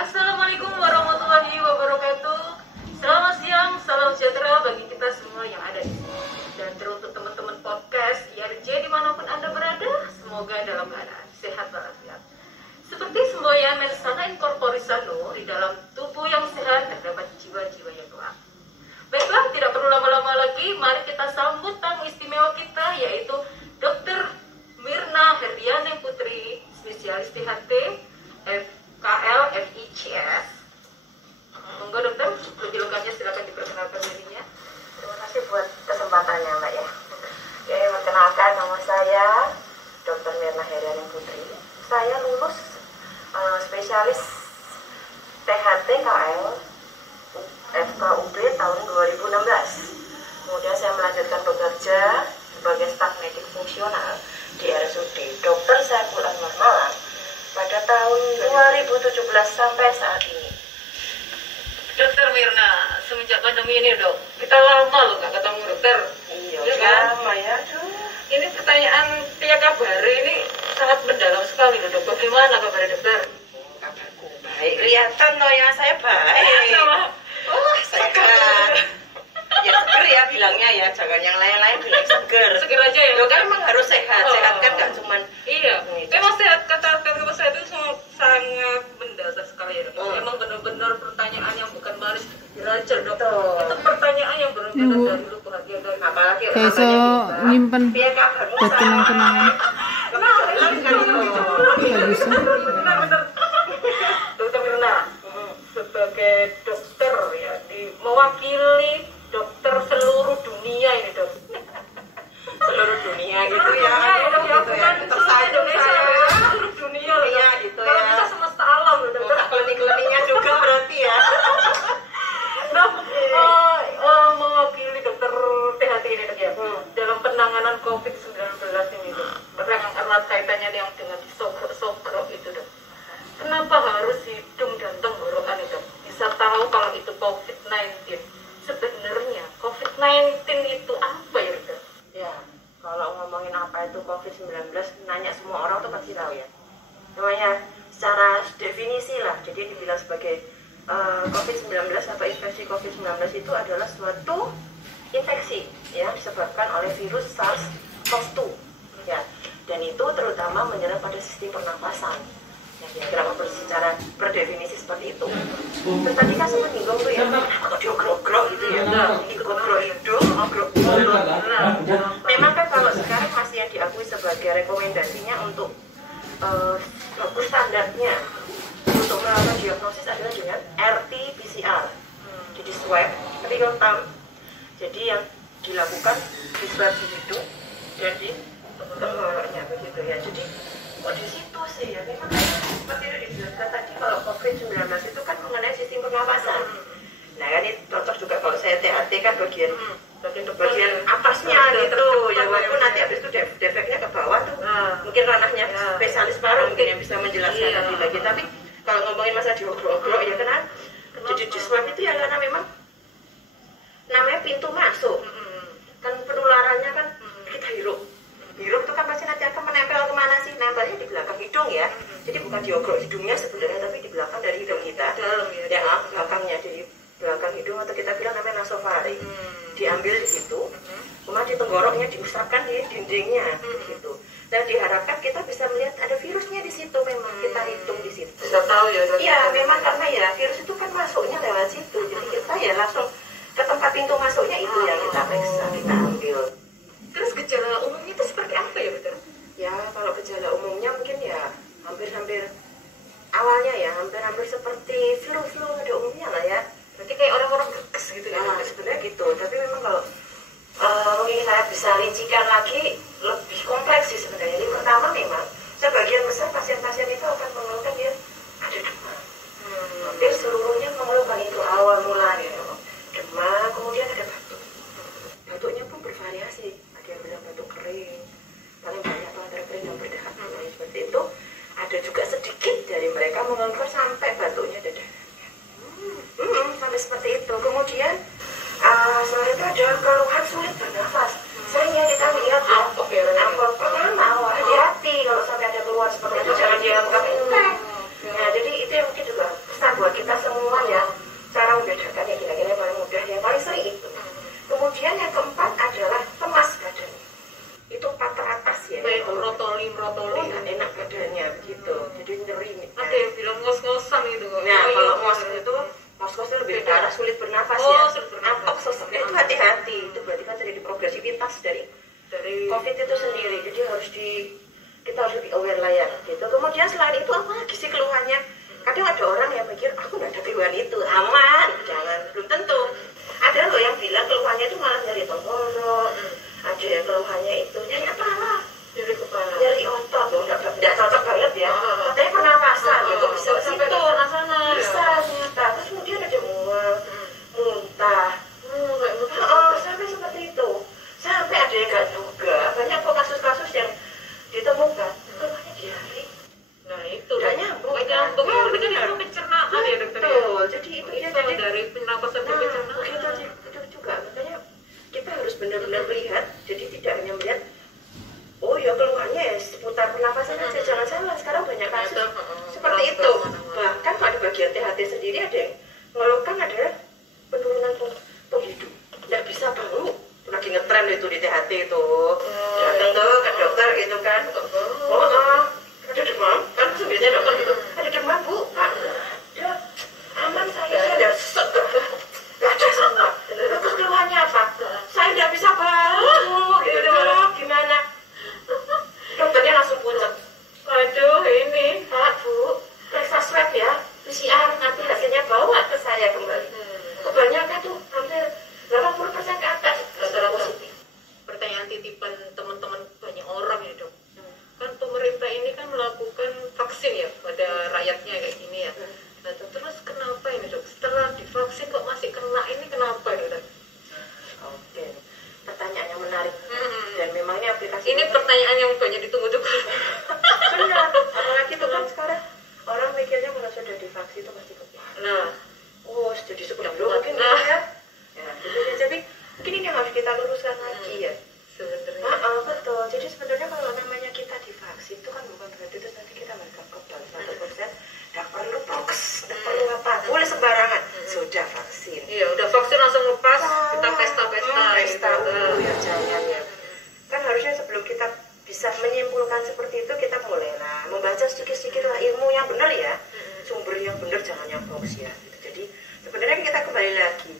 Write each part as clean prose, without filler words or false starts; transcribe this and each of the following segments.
Assalamualaikum warahmatullahi wabarakatuh. Selamat siang, salam sejahtera bagi kita semua yang ada di sini. Dan teruntuk teman-teman podcast IRJ dimanapun Anda berada, semoga dalam keadaan sehat walafiat. Seperti semboyan mensana in corpore sano, di dalam tubuh yang sehat terdapat jiwa-jiwa yang kuat. Baiklah, tidak perlu lama-lama lagi, mari kita sambut tamu istimewa kita, yaitu Dr. Mirna Herdiana Putri, spesialis THT, FKL FICS. Monggo dokter, lebih lengkapnya silakan diperkenalkan dirinya. Terima kasih buat kesempatannya Mbak ya. Oke, perkenalkan nama saya Dr. Mirna Herdiana Putri. Saya lulus spesialis THT KL FKUB tahun 2016. Kemudian saya melanjutkan bekerja sebagai staf medik fungsional di RSUD Dr. Saiful Anwar Malang pada tahun 2017 sampai saat ini. Dokter Mirna, semenjak pandemi ini dok, kita lama loh nggak ketemu dokter. Iya Ya kan? lama ya. Ini pertanyaan Tia Kabari ini sangat mendalam sekali loh dok. Bagaimana kabar dokter? Kabarku baik. Kelihatan loh ya, saya baik. Oh, Sehat. Ya seger ya bilangnya ya, jangan yang lain-lain bilang seger. Seger aja ya. Lo kan emang harus sehat, Oh. sehat kan gak cuman Iya, Gitu. memang sehat, kata sehat itu sangat mendasar sekali ya dok. Oh. Memang benar-benar pertanyaan yang bukan manis belajar dok. Betul. Itu pertanyaan yang benar-benar dari lubuk hati dan apalagi Kayak iso nyimpen biar kabarmu buat kenang-kenangan. Gak bisa. benar-benar. Dokter Mirna, sebagai dokter ya, mewakili dokter seluruh dunia ini dok. seluruh dunia gitu ya. Dok, ya, Gitu ya. bukan seluruh Tersayang Indonesia, saya. seluruh dunia loh, Dunia Dok. gitu Kalau ya. bisa semesta alam loh dokter. Klinik-kliniknya juga berarti ya. Nah, mewakili dokter THT ini dok ya, dalam penanganan COVID-19 ini dok, erat kaitannya yang dengan sogrok itu dok. Kenapa harus hidung dan tenggorokan itu dok? Bisa tahu kalau itu COVID-19. Sebenarnya COVID-19 itu apa ya dok? Ya, kalau ngomongin apa itu COVID-19, nanya semua orang tuh pasti tahu ya. Namanya secara definisi lah, jadi dibilang sebagai COVID-19 atau infeksi COVID-19 itu adalah suatu infeksi ya disebabkan oleh virus SARS-CoV-2 ya, dan itu terutama menyerang pada sistem pernapasan. Ya, kira-kira secara berdefinisi seperti itu. Terus tadi kan sempat nyinggung tuh ya, aku diogrok-grok gitu ya, diogrok hidung, ogrok mulut. Memang kan kalau sekarang masih yang diakui sebagai rekomendasinya untuk bagus standarnya untuk melakukan diagnosis adalah dengan RT-PCR. Jadi swab real time. Jadi yang dilakukan di swab di hidung dan di tenggorokannya begitu ya. Jadi kok di situ sih ya, memang seperti yang dijelaskan tadi kalau COVID-19 itu kan mengenai sistem pernapasan. Nah kan ini cocok juga kalau saya THT kan bagian atasnya gitu ya, walaupun nanti habis itu defeknya ke bawah tuh mungkin ranahnya spesialis paru mungkin yang bisa menjelaskan lebih lagi. Tapi kalau ngomongin masa diogrok-ogrok ya kenapa? Jadi di swab itu ya karena memang namanya pintu masuk kan, penularannya kan kita hirup itu kan pasti nanti akan menempel kemana sih? Nempelnya di belakang hidung ya. Jadi bukan diogrok hidungnya sebenarnya, tapi di belakang dari hidung kita ya, belakangnya di belakang hidung, atau kita bilang namanya nasofaring. Diambil di situ, kemudian di tenggoroknya diusapkan di dindingnya gitu. Dan diharapkan kita bisa melihat ada virusnya di situ, memang kita hitung di situ. Bisa tahu ya dok? Iya, memang karena ya virus itu kan masuknya lewat situ. Jadi kita ya langsung ke tempat pintu masuknya itu yang kita periksa, kita ambil. Terus gejala umumnya itu seperti apa ya dokter? Ya kalau gejala umumnya mungkin ya hampir-hampir awalnya ya hampir-hampir seperti flu pada umumnya lah ya. Berarti kayak orang-orang gekes gitu ya? Nah, sebenarnya gitu. Tapi memang kalau mungkin saya bisa rincikan lagi lebih kompleks sih sebenarnya. Jadi pertama memang sebagian besar pasien-pasien itu akan mengeluhkan dia ada demam. Hampir seluruhnya mengeluhkan itu awal mulanya. Demam, kemudian ada batuk. Batuknya pun bervariasi. Ada yang bilang batuk kering, paling banyak tuh antara kering dan berdahak. Seperti itu. Ada juga sedikit dari mereka mengeluhkan sampai batuknya ada darahnya. Sampai seperti itu. Kemudian setelah itu ada keluhan sulit bernafas. Sering ya kita lihat ya, pertama hati-hati kalau sampai ada keluhan seperti itu, jangan dianggap enteng. kadang ada orang yang mikir aku nggak ada keluhan itu, aman, jangan, belum tentu. Ada loh yang bilang keluhannya itu malah nyeri tenggorok, ada yang keluhannya itu nyeri kepala, Jadi kepala. nyeri otot, loh nggak cocok banget ya. Katanya pernapasan, ya kok bisa sampai situ, ke sana ya. bisa ternyata. Terus kemudian ada mual, muntah, Kayak gitu. sampai seperti itu. Sampai ada yang nggak duga, banyak kok kasus-kasus yang ditemukan keluhannya diare. Nah itu Nggak nyambung, nggak nyambung kan? itu kan itu pencernaan ya dokter ya. Betul, jadi itu dia Bisa jadi dari pernapasan ke pencernaan. itu juga makanya kita harus benar-benar melihat, jadi tidak hanya melihat oh ya keluhannya ya seputar pernapasan aja, jangan salah, sekarang banyak kasus seperti itu. Bahkan pada bagian THT sendiri ada yang mengeluhkan adalah penurunan pola hidup, nggak bisa bangun, lagi ngetren itu di THT itu, datang tuh ke dokter gitu kan, ada demam, kan sebenarnya dokter gitu, ada demam bu, ada aman saya ada sesek, nggak ada semua. Terus keluhannya apa? Saya nggak bisa bangun, gitu dok, gimana? Dokternya langsung pucat. Aduh ini. Pak bu, periksa swab ya, PCR nanti hasilnya bawa ke saya kembali. Kebanyakan tuh hampir 80% ke atas rata-rata positif. Pertanyaan titipan teman-teman banyak orang ya dok. Kan pemerintah ini kan melakukan vaksin ya pada rakyatnya kayak gini ya. Nah terus kenapa ini dok? Setelah divaksin kok masih kena ini kenapa ya dok? Oke, pertanyaan yang menarik dan memang ini aplikasi. Ini pertanyaan yang banyak ditunggu-tunggu. Benar, apalagi tuh kan sekarang orang mikirnya kalau sudah divaksin itu pasti kena. Nah, Oh, jadi sebelum Nah. mungkin ya. Ya, jadi mungkin ini yang harus kita luruskan lagi ya. sebenarnya. Betul. Jadi sebenarnya kalau namanya kita divaksin itu kan bukan berarti terus nanti kita bakal kebal 100%. Tidak perlu prokes, tidak perlu apa, boleh sembarangan. Sudah vaksin. Iya, udah vaksin langsung lepas, kita pesta-pesta. Pesta gitu. ya jangan ya. Kan harusnya sebelum kita bisa menyimpulkan seperti itu kita mulailah membaca sedikit-sedikit lah ilmu yang benar ya, sumber yang benar, jangan yang hoax ya. Gitu. Jadi sebenarnya kita kembali lagi.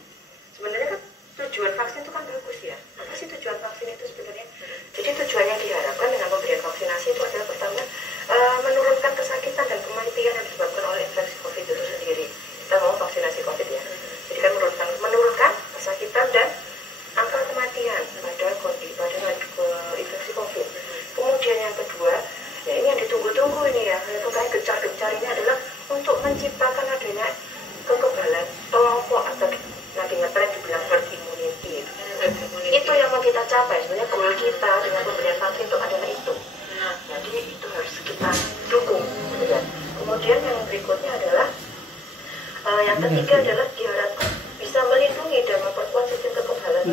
Sebenarnya kan tujuan vaksin itu kan bagus ya. Apa sih tujuan vaksin itu sebenarnya? Jadi tujuan yang diharapkan dengan pemberian vaksinasi itu adalah pertama menurunkan kesakitan dan kematian yang disebabkan oleh infeksi COVID itu sendiri. Kita mau vaksinasi COVID ya. Jadi kan menurunkan kesakitan dan angka kematian pada infeksi COVID. Kemudian yang kedua, ya ini yang ditunggu-tunggu ini ya, yang kayak gencar-gencar ini adalah untuk menciptakan adanya kekebalan kelompok atau nanti ngetren dibilang herd immunity. Itu yang mau kita capai, sebenarnya goal kita dengan pemberian vaksin itu adalah itu. Jadi itu harus kita dukung. Ya. Kemudian yang berikutnya adalah yang ketiga adalah diharapkan bisa melindungi dan memperkuat sistem kekebalan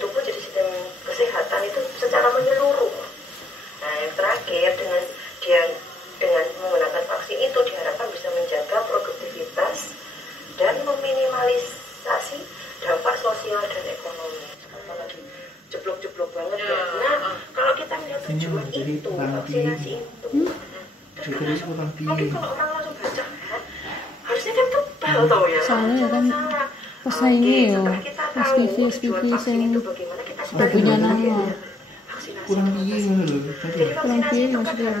tubuh, jadi sistem kesehatan itu secara menyeluruh. Nah yang terakhir dengan menggunakan vaksin itu diharapkan bisa menjaga produktivitas dan meminimalisasi dampak sosial dan ekonomi. Apalagi jeblok-jeblok banget ya. Nah kalau kita melihat tujuan itu vaksinasi itu, mungkin kalau orang langsung baca harusnya kan tebal tau ya. Soalnya kan Salah. pesaingnya ya Setelah kita tahu tujuan vaksin itu bagaimana, kita udah punya nama. vaksinasi. kurang piye ngono lho. Tadi Jadi Kurang vaksinasi piye itu kan maksudnya?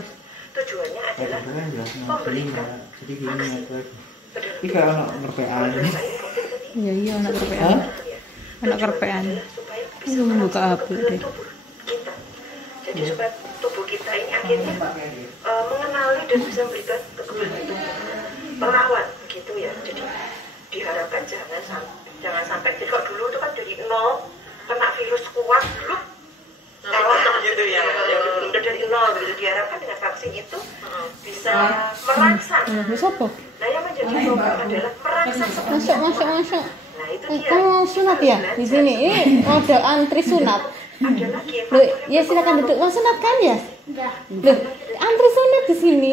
tujuannya adalah kan jelas memberikan jadi gini vaksin aku. pada Iki ono ngerpean. Iya iya anak kerpean. Anak kerpean. supaya Itu membuka HP deh. tubuh kita. Jadi supaya tubuh kita ini akhirnya mengenali dan bisa memberikan kekebalan tubuh melawan gitu ya. Jadi diharapkan jangan sampai kalau dulu itu kan dari nol kena virus kuat dulu kalah gitu ya. Udah dari nol gitu, diharapkan dengan vaksin itu bisa merangsang. Bisa apa? Nah yang menjadi problem adalah merangsang seperti Masuk. Nah itu dia. Kamu sunat ya di sini? Ini ada antri sunat. Ada lagi yang Loh, ya silakan duduk. Mau sunat kan ya? Loh, antri sunat di sini.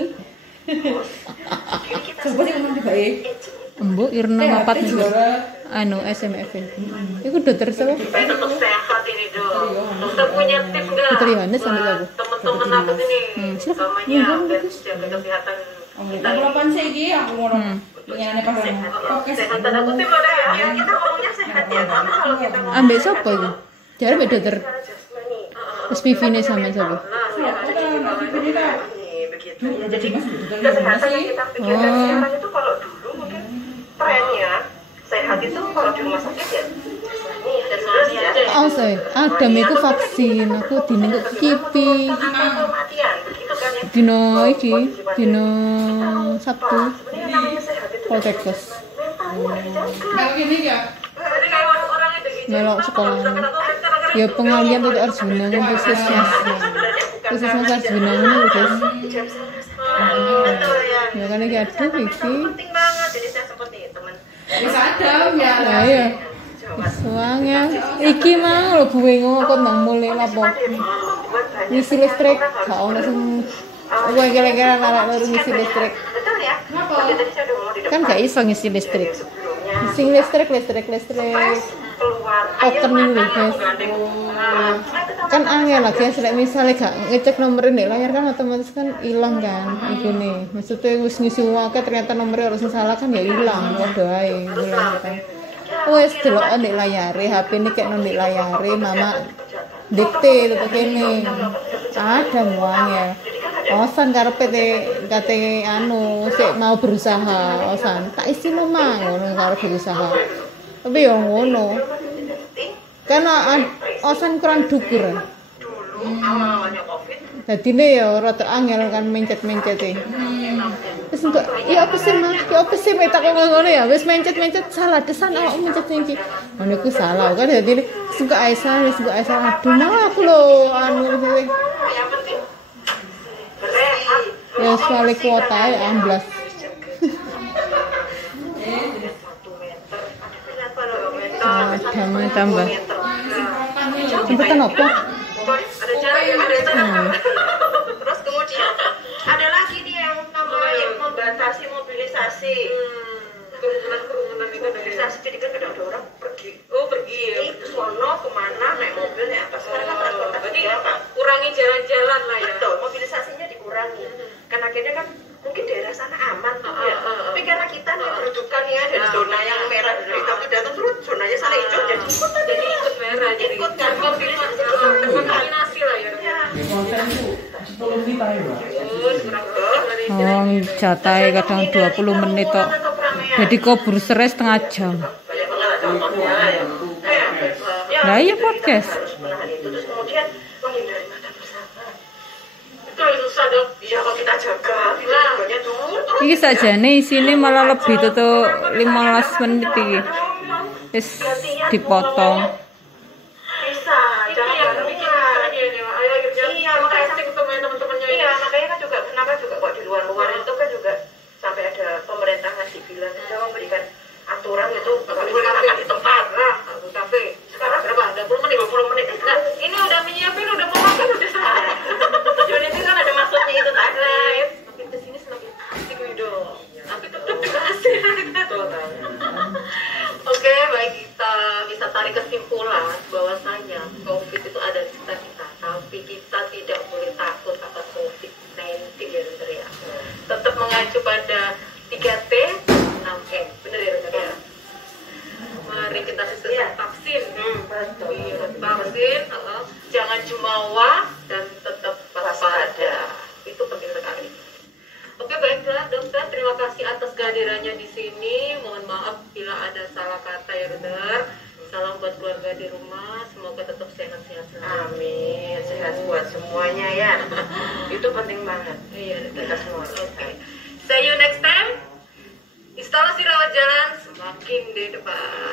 Coba sih ngomong juga Embu Irna Mapat nih. Anu SMF. Iku dokter siapa? Supaya tetap sehat ini dong. Dokter punya tips nggak? Dokter Yohanes sambil buat aku. teman-teman aku sini, silakan. utamanya dan jaga kesehatan kita ini. Kapan sih iki aku ngono. Pengenane pas Sehat tanda kutip ada ya. Ya kita ngomongnya sehat ya, karena kalau kita ngomong Ambek sapa iku? Jare mbek dokter jasmani. SPV ne sampean sapa? Nah, ya, ada di bawah ini. Nih begitu. Jadi kesehatan yang kita pikirkan sekarang itu kalau dulu mungkin trennya sehat itu kalau di rumah sakit ya nih terus ya Adam itu vaksin, aku dino kipi. kematian begitu kan ya. Dino Sabtu. Sebenarnya namanya sehat itu Poltekkes. mentalnya dijaga. Kalau gini ya, Jadi kayak orang itu gitu. Melok sekolah. Ya pengalian itu Arjuna kan puskesmas. Puskesmas Arjuna ini guys. Betul ya. Ya kan iki aduh iki. Penting banget jadi saya seperti teman. bisa ada ya. Ya iya. Soalnya iki mau lho buwe kok nang mulai lapo. Ngisi listrik, gak ono sing kowe kira-kira arek loro ngisi listrik. Betul ya. Oke, tadi saya udah ngomong di depan. Kan gak iso ngisi listrik. Sebelumnya Sing listrik. keluar Token ini lho guys. Kan angel lagi ya, misalnya gak ngecek nomornya di layar kan otomatis kan hilang kan iku nih. Maksudnya wis ngisi wae ternyata nomornya harus salah kan ya hilang padha ae hilang kan. Wes delok ndek layare, HP ini kayak ndek layare, mama dikte to kene. Ada muangnya. Osan karepe kate anu sik mau berusaha, osan tak isi mama ngono karep berusaha. Tapi yo ngono. Karena osan kurang dukur. dulu awal-awalnya Covid Dadine ya rada angel kan mencet-mencete. Wis enggak, ya apa sih Mas? Ya apa sih metak ngono ya? Wis mencet-mencet salah desan awak mencet iki. Ngono iku salah kan dadine suka Aisyah, wis suka Aisyah. Aduh, nah aku lho anu yang penting berehat ya soal kuota ya amblas. 1 meter ada berapa loh meter Damai tambah. Jemputan apa? ada jarak terus kemudian ada lagi nih yang namanya membatasi mobilisasi kerumunan itu dari mobilisasi jadi kan kadang ada orang pergi pergi ya. sono kemana naik mobil naik apa sekarang kan transportasi Berarti apa kurangi jalan-jalan lah ya. betul mobilisasinya dikurangi kan akhirnya kan mungkin daerah sana aman tuh ya tapi karena kita nih kerujukan ya dari zona yang merah dari hitam itu datang terus zonanya sana hijau jadi ikut tadi Jadi ikut merah, jadi ikut kan mobilisasi kontaminasi lah ya. Konten itu 10 kita ya, Mbak. Terus kurang Oh, jatahe kadang 20 menit tok. Jadi kabur stres setengah jam. banyak banget contohnya ya Lah iya podcast. harus menahan itu terus kemudian menghindari mata bersama itu yang susah dong. iya kalau kita jaga kita jaganya dulu terus Iki sajane isine malah lebih tuh 15 menit iki. Wis dipotong. bisa jangan barengan Iya, makanya casting teman-temannya ini. iya makanya kan juga kenapa juga kok di luar-luar itu kan juga sampai ada pemerintah ngasih bilang kita memberikan aturan itu Boleh boleh kafe makan di tempat lah, kafe. Sekarang berapa? 20 menit, 20 menit. Nah, ini udah menyiapin, udah mau makan, udah salah. tujuan itu kan ada maksudnya itu tadi Makin kesini semakin asik nih dong. Tapi tetap dikasih. Oke, baik kita bisa tarik kesimpulan bahwasanya COVID itu ada di sekitar kita, tapi kita tidak boleh takut atas COVID-19 ya, Dokter ya. Tetap mengacu pada 3T, 6M, bener ya, Dokter ya. Mari kita sistem vaksin. betul Iya, vaksin, jangan jumawa dan tetap waspada. Itu penting sekali. Oke, baiklah dokter, terima kasih atas kehadirannya di sini. Mohon maaf bila ada salah kata ya dokter. Salam buat keluarga di rumah, semoga tetap sehat-sehat selalu. amin sehat buat semuanya ya itu penting banget Iya, dokter. kita semua Oke. See you next time. Instalasi rawat jalan semakin di depan.